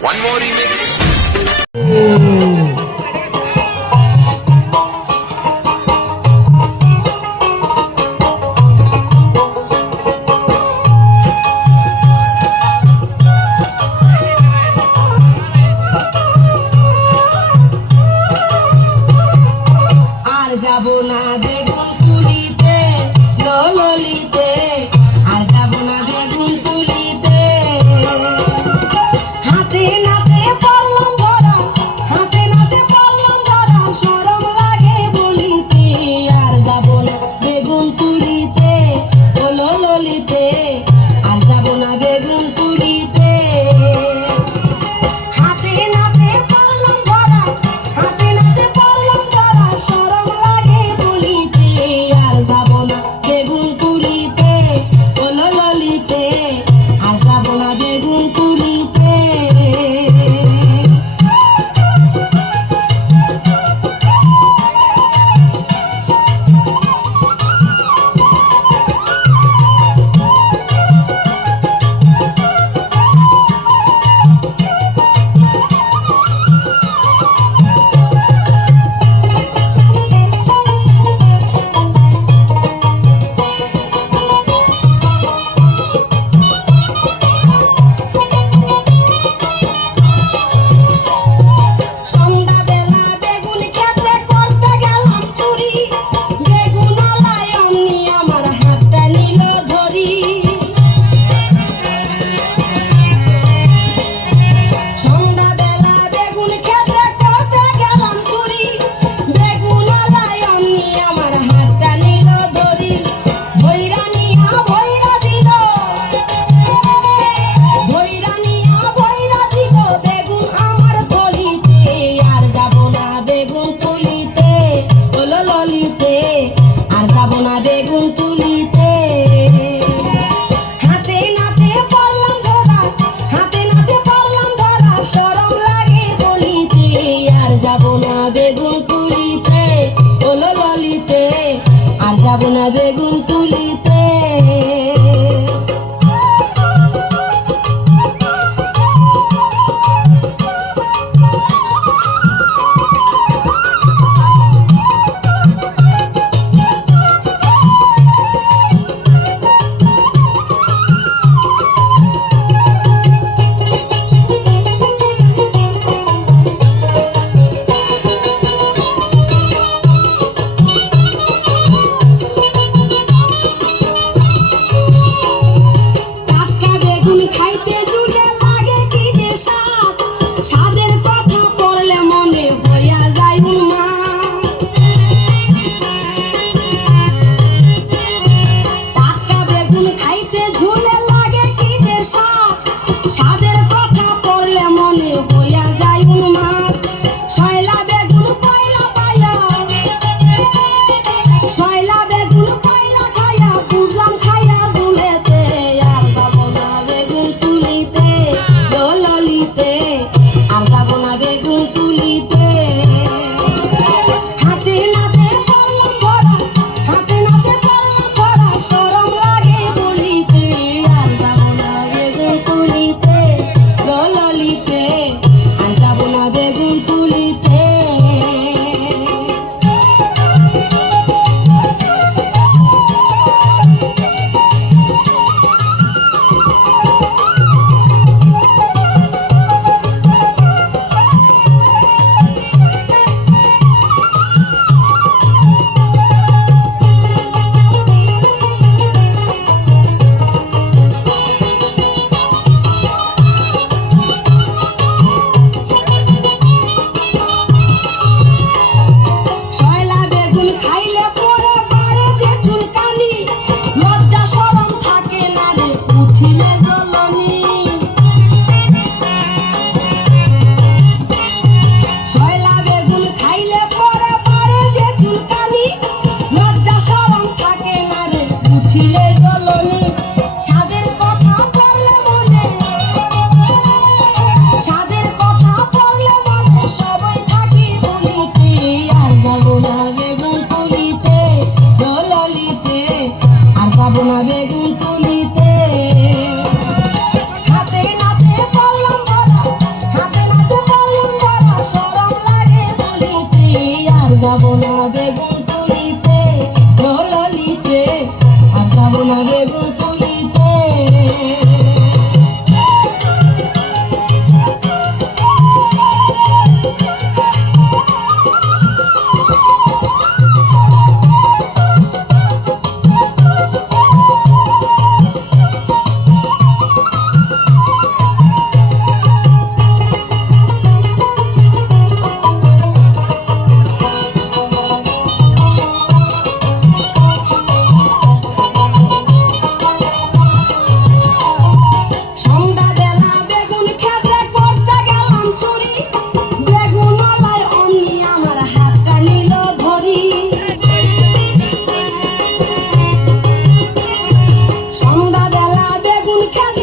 One more remix. আর যাব না বেগুন তুলিতে ললিতে, আর যাব না বেগুন তুলিতে। হাতে নাতে পারলাম ধরা, হাতে নাতে পারলাম ধরা, শরম লাগে বলিতে। আর যাব না বেগুন তুলিতে ললিতে, আর যাব না বেগুন তুলিতে। হাতে নাতে পারলাম ধরা, হাতে নাতে পারলাম ধরা, শরম লাগে বলিতে। আর যাব না বেগুন তুলিতে ললিতে, আর যাব না বেগুন তুলিতে। সন্ধ্যাবেলা বেগুন খেতে করতে গেলাম চুরি, বেগুনওয়ালায় অমনি আমার হাতটা নিল ধরি। সন্ধ্যাবেলা বেগুন খেতে করতে গেলাম চুরি, বেগুনওয়ালায় অমনি আমার হাতটা নিল ধরি। ভৈরা নিয়া ভৈরা দিল, ভৈরা নিয়া ভৈরা দিল বেগুন আমার থলিতে। আর যাব না বেগুন তুলিতে ললিতে, আর যাব না বেগুন তুলিতে। হাতে নাতে পারলাম ধরা, হাতে নাতে পারলাম ধরা, শরম লাগে বলিতে। আর যাব না বেগুন তুলিতে ললিতে, আর যাব না বেগুন তুলিতে। টাটকা বেগুন খাইতে জুড়ে লাগে কি যে স্বাদ, স্বাদের কথা পড়লে মনে হইয়া যায় উন্মাদ। টাটকা বেগুন খাইতে ঝুলে লাগে কি যে স্বাদ, স্বাদের কথা পড়লে মনে হইয়া যায় উন্মাদ। শয়লা বেগুন পয়লা পায়া, শয়লা বেগুন পয়লা খায়া বুঝলাম খায়া ঝুলেতে। আর যাব না বেগুন তুলিতে ললিতে, আর যাব না বেগুন তুলিতে। হাতে নাতে পারলাম ধরা, হাতে নাতে পারলাম ধরা, শরম লাগে বলিতে। আর যাব না বেগুন তুলিতে ললিতে, আর যাব না বেগুন তুলিতে। শয়লা বেগুন খাইলে পরে পারে যে চুলকানি, লজ্জা শরম থাকে না রে উঠিলে জ্বলনি। শয়লা বেগুন খাইলে পরে পারে যে চুলকানি, লজ্জা শরম থাকে না রে উঠিলে জ্বলনি। স্বাদের কথা পড়লে মনে, স্বাদের কথা পড়লে মনে সবাই থাকি বলিতে। আর যাব না বেগুন তুলিতে ললিতে, আর যাব না বেগুন তুলিতে। হাতে নাতে পারলাম ধরা, যাবো না বেগুন তুলিতে। সন্ধ্যাবেলা বেগুন খেতে করতে গেলাম চুরি, বেগুনওয়ালায় অমনি আমার হাতটা নিল ধরি। সন্ধ্যাবেলা বেগুন খেতে